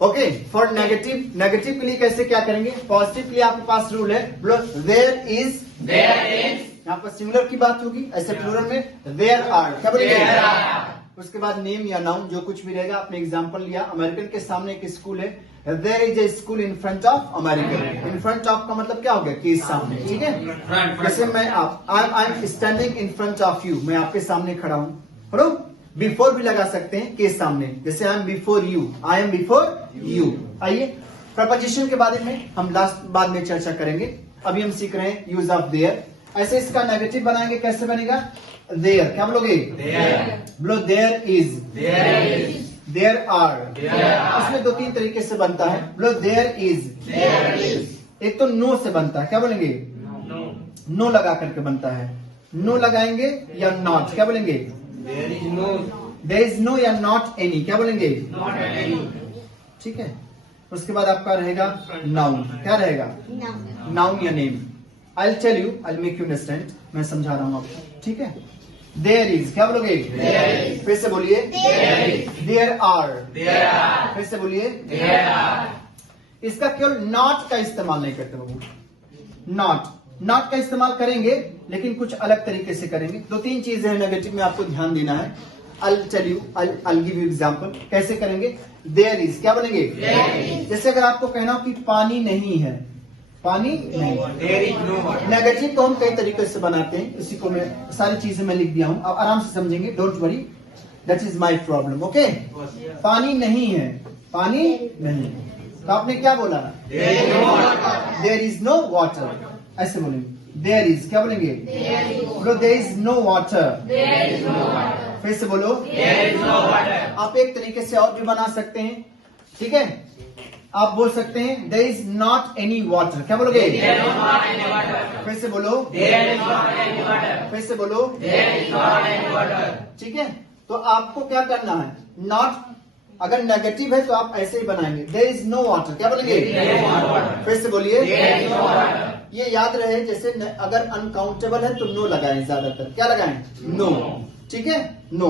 Okay, for negative, negative के लिए कैसे क्या करेंगे? पॉजिटिव के लिए आपके पास रूल है, बोलो देयर इज, यहाँ पर सिंगुलर की बात होगी, ऐसे प्लूरल में देयर आर, क्या बोलेंगे? उसके बाद नेम या नाउन जो कुछ भी रहेगा। आपने एग्जांपल लिया, अमेरिकन के सामने एक स्कूल है, there is a school in front of American. In front of का मतलब क्या हो गया? कि सामने, ठीक है। जैसे मैं I am standing in front of you, मैं आपके सामने खड़ा हूं। हेलो, बिफोर भी लगा सकते हैं के सामने, जैसे I am before you, I am before you. आइए, प्रपोजिशन के बारे में हम बाद में चर्चा करेंगे। अभी हम सीख रहे हैं यूज ऑफ देयर। ऐसे इसका नेगेटिव बनाएंगे, कैसे बनेगा? देयर, क्या बोलोगे? बोलो देयर इज, देयर आर। इसमें दो तीन तरीके से बनता है। बोलो देयर इज, एक तो नो से बनता है, क्या बोलेंगे? नो लगा करके बनता है। नो लगाएंगे या नॉट, क्या बोलेंगे? देयर इज नो या नॉट एनी, क्या बोलेंगे? ठीक है। उसके बाद आपका रहेगा नाउन, क्या रहेगा? नाउन या name. I tell you, I make you understand, मैं समझा रहा हूं आपको, ठीक है। देयर इज, क्या बोलोगे? फिर से बोलिए। देयर आर, फिर से बोलिए। इसका केवल नॉट का इस्तेमाल नहीं करते बाबू। नॉट का इस्तेमाल करेंगे, लेकिन कुछ अलग तरीके से करेंगे। दो तीन चीजें हैं नेगेटिव में, आपको ध्यान देना है। I'll tell you, I'll give you example। कैसे करेंगे? देयर इज, क्या बोलेंगे? जैसे अगर आपको कहना हो कि पानी नहीं है, पानी नहीं, नेगेटिव को हम कई तरीके से बनाते हैं। इसी को मैं सारी चीजें मैं लिख दिया हूं, आप आराम से समझेंगे, don't worry, that is my problem. Okay, पानी नहीं है, पानी नहीं, तो आपने क्या बोला? देयर इज नो वाटर, ऐसे बोलेंगे। देयर इज, क्या बोलेंगे? बोलो देयर इज नो वाटर। फिर से बोलो। आप एक तरीके से और भी बना सकते हैं, ठीक है। आप बोल सकते हैं there is not any water, क्या बोलोगे? फिर से बोलो। फिर से बोलो। ठीक है। तो आपको क्या करना है? नॉट अगर नेगेटिव है तो आप ऐसे ही बनाएंगे, देयर इज नो वाटर, क्या बोलेंगे? फिर से बोलिए। ये याद रहे, जैसे अगर अनकाउंटेबल है तो नो लगाएं, ज्यादातर क्या लगाएं? नो, ठीक है। No,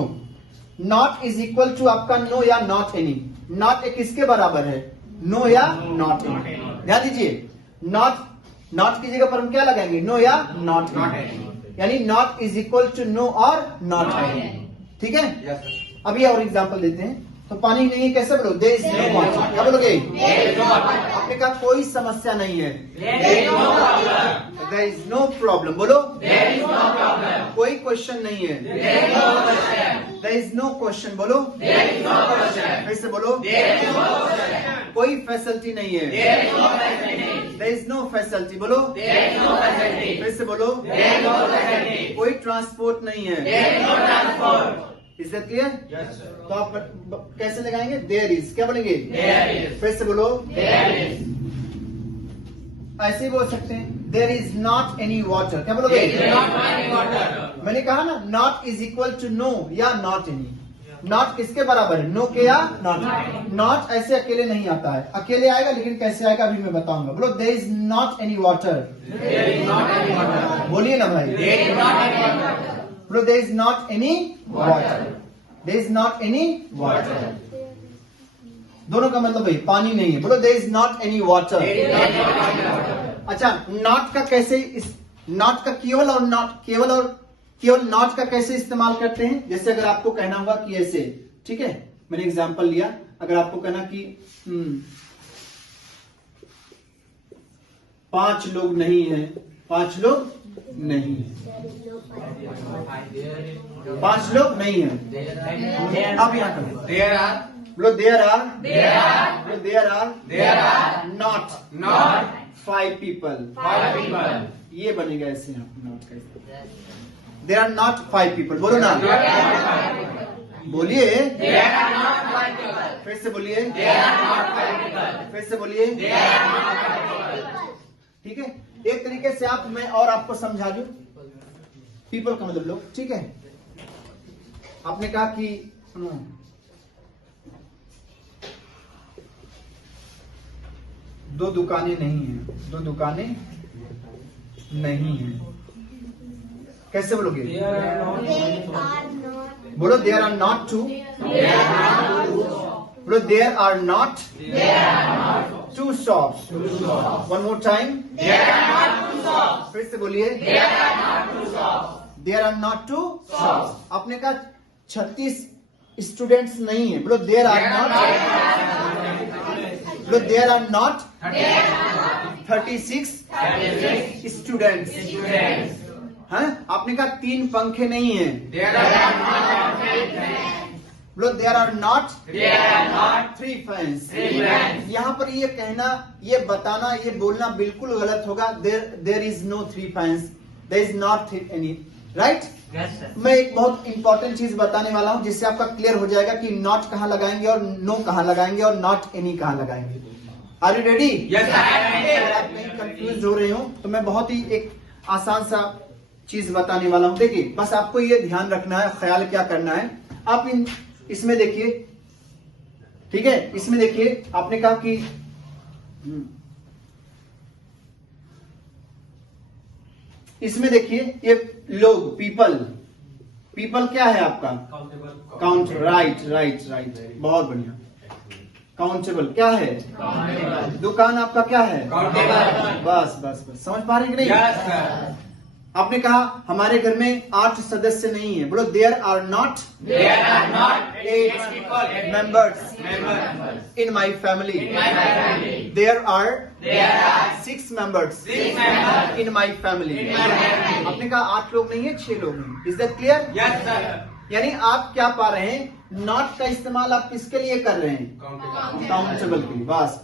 not is equal to आपका नो या नॉट एनी। नॉट एक किसके बराबर है? नो या नॉट एनी। ध्यान दीजिए, नॉट की जगह पर हम क्या लगाएंगे? नो या नॉट एनी, यानी not is equal to no और नॉट एनी, ठीक है। अभी और एग्जांपल देते हैं। तो पानी नहीं है, कैसे बोलो? देयर इज नो वाटर, क्या बोलोगे? आपने कहा कोई समस्या नहीं है, देयर इज नो प्रॉब्लम, बोलो। कोई क्वेश्चन नहीं है, देयर इज नो क्वेश्चन, बोलो। फिर से बोलो। कोई फैसिलिटी नहीं है, देयर इज नो फैसिलिटी, बोलो। फिर से बोलो। कोई ट्रांसपोर्ट नहीं है, इज दैट क्लियर? तो आप कैसे लगाएंगे? देयर इज, क्या बोलेंगे? फिर से बोलो। ऐसे ही बोल सकते हैं, there is not any water, क्या बोलोगे? मैंने कहा ना, not is equal to no या नॉट एनी। नॉट किसके बराबर है? नो के या नॉट। नॉट ऐसे अकेले नहीं आता है, अकेले आएगा, लेकिन कैसे आएगा अभी मैं बताऊंगा। बोलो there is not any water, बोलिए ना भाई। बोलो there is not any water, there is not any water. दोनों का मतलब भाई पानी नहीं है, बोलो there is not any water. अच्छा, नॉट का कैसे, नॉट का केवल और नॉट का कैसे इस्तेमाल करते हैं? जैसे अगर आपको कहना होगा कि ऐसे, ठीक है, मैंने एग्जांपल लिया। अगर आपको कहना कि 5 लोग नहीं है, 5 लोग नहीं, 5 लोग नहीं है। अब यहाँ करो, देयर आर, बोलो देयर आर, बोलो देयर आर नॉट 5 पीपल। ये बनेगा ऐसे, नॉट का। देयर आर नॉट 5 पीपल, बोलो ना, बोलिए। फिर से बोलिए। फिर से बोलिए। ठीक है। एक तरीके से आप, मैं और आपको समझा दूं, पीपल का मतलब लोग, ठीक है। आपने कहा कि सुनो, दो दुकानें नहीं हैं, 2 दुकानें नहीं हैं, कैसे बोलोगे? बोलो देयर आर नॉट 2, बोलो there are not two shops. One more time, फिर से बोलिए there are not two shops. आपने कहा 36 स्टूडेंट्स नहीं है, बोलो देयर आर नॉट, बोलो देयर आर नॉट 36 स्टूडेंट्स। हाँ, आपने कहा 3 पंखे नहीं है, बोलो देयर आर नॉट 3 फैंस। यहाँ पर ये कहना, ये बताना, ये बोलना बिल्कुल गलत होगा। There is no 3 fans, there is not any, right. मैं एक बहुत इंपॉर्टेंट चीज बताने वाला हूं जिससे आपका क्लियर हो जाएगा कि नॉट कहां लगाएंगे और नो कहां लगाएंगे और नॉट एनी कहां लगाएंगे। Are you ready? अगर आप कहीं कंफ्यूज हो रहे हो तो मैं बहुत ही एक आसान सा चीज बताने वाला हूं। देखिए, बस आपको ये ध्यान रखना है, ख्याल क्या करना है। आप इसमें देखिए, ठीक है, इसमें देखिए, आपने कहा कि इसमें देखिए, ये लोग, पीपल क्या है आपका? काउंट, राइट, बहुत बढ़िया। काउंटेबल क्या है? दुकान आपका क्या है? बस समझ पा रहे हैं कि नहीं? आपने कहा हमारे घर में 8 सदस्य नहीं है, बोलो there are not 8 members in my family. There are 6 members in my family. आपने कहा 8 लोग नहीं है, 6 लोग हैं। Is that clear? Yes sir. यानी आप क्या पा रहे हैं, नॉट का इस्तेमाल आप किसके लिए कर रहे हैं? काउंटेबल के लिए। बस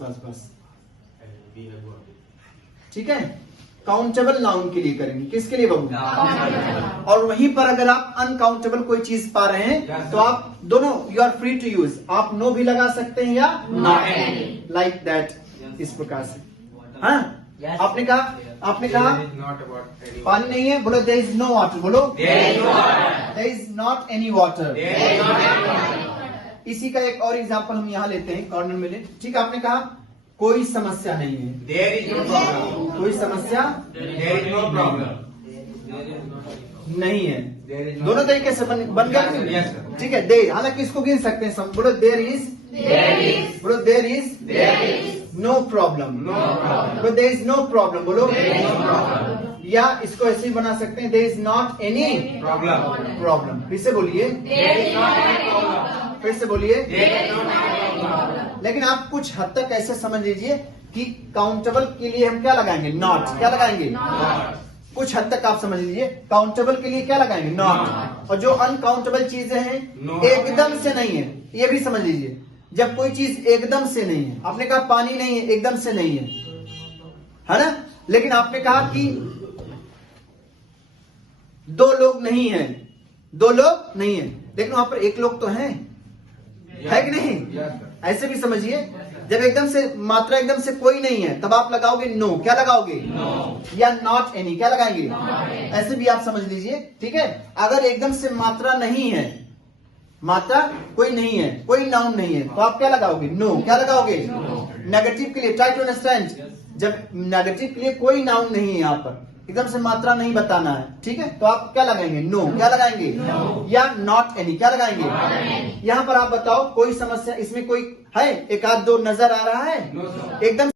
ठीक है, काउंटेबल नाउन के लिए करेंगे। किसके लिए बाबू? और वहीं पर अगर आप अनकाउंटेबल कोई चीज पा रहे हैं तो आप दोनों, you are free to use, आप नो भी लगा सकते हैं या नॉट, लाइक दैट, इस प्रकार से। हाँ, आपने कहा पानी नहीं है, बोलो देयर इज नो वाटर, बोलो there is not any water. इसी का एक और एग्जांपल हम यहाँ लेते हैं, कॉर्नर में ले। ठीक है, आपने कहा कोई समस्या नहीं है, देयर इज नो प्रॉब्लम। कोई समस्या, देयर इज नो प्रॉब्लम नहीं है। दोनों तरीके से बन गया। ठीक है, दे, हालांकि इसको गिन सकते हैं। बोलो देयर इज, बोलो देयर इज नो प्रॉब्लम, बोलो देयर इज नो प्रॉब्लम, बोलो। या इसको ऐसे ही बना सकते हैं, there is not any problem. फिर से बोलिए, फिर से बोलिए। लेकिन आप कुछ हद तक ऐसे समझ लीजिए कि काउंटेबल के लिए हम क्या लगाएंगे? नॉट। क्या लगाएंगे? कुछ हद तक आप समझ लीजिए, काउंटेबल के लिए क्या लगाएंगे? नॉट। और जो अनकाउंटेबल चीजें हैं एकदम से नहीं है, ये भी समझ लीजिए। जब कोई चीज एकदम से नहीं है, आपने कहा पानी नहीं है, एकदम से नहीं है ना। लेकिन आपने कहा कि 2 लोग नहीं है, 2 लोग नहीं है, लेकिन वहां पर 1 लोग तो है कि नहीं? ऐसे भी समझिए, जब एकदम से मात्रा एकदम से कोई नहीं है तब आप लगाओगे नो। क्या लगाओगे? नो। या नॉट एनी, क्या लगाएंगे? ऐसे भी आप समझ लीजिए। ठीक है, अगर एकदम से मात्रा नहीं है, मात्रा कोई नहीं है, कोई नाउन नहीं है, तो आप क्या लगाओगे? नो। क्या लगाओगे? नेगेटिव के लिए, ट्राई टू अंडरस्टैंड। जब नेगेटिव के लिए कोई नाउन नहीं है, यहाँ पर एकदम से मात्रा नहीं बताना है, ठीक है, तो आप क्या लगाएंगे? नो। क्या लगाएंगे? या नॉट एनी, क्या लगाएंगे? यहाँ पर आप बताओ, कोई समस्या इसमें कोई है? 1 आध 2 नजर आ रहा है? एकदम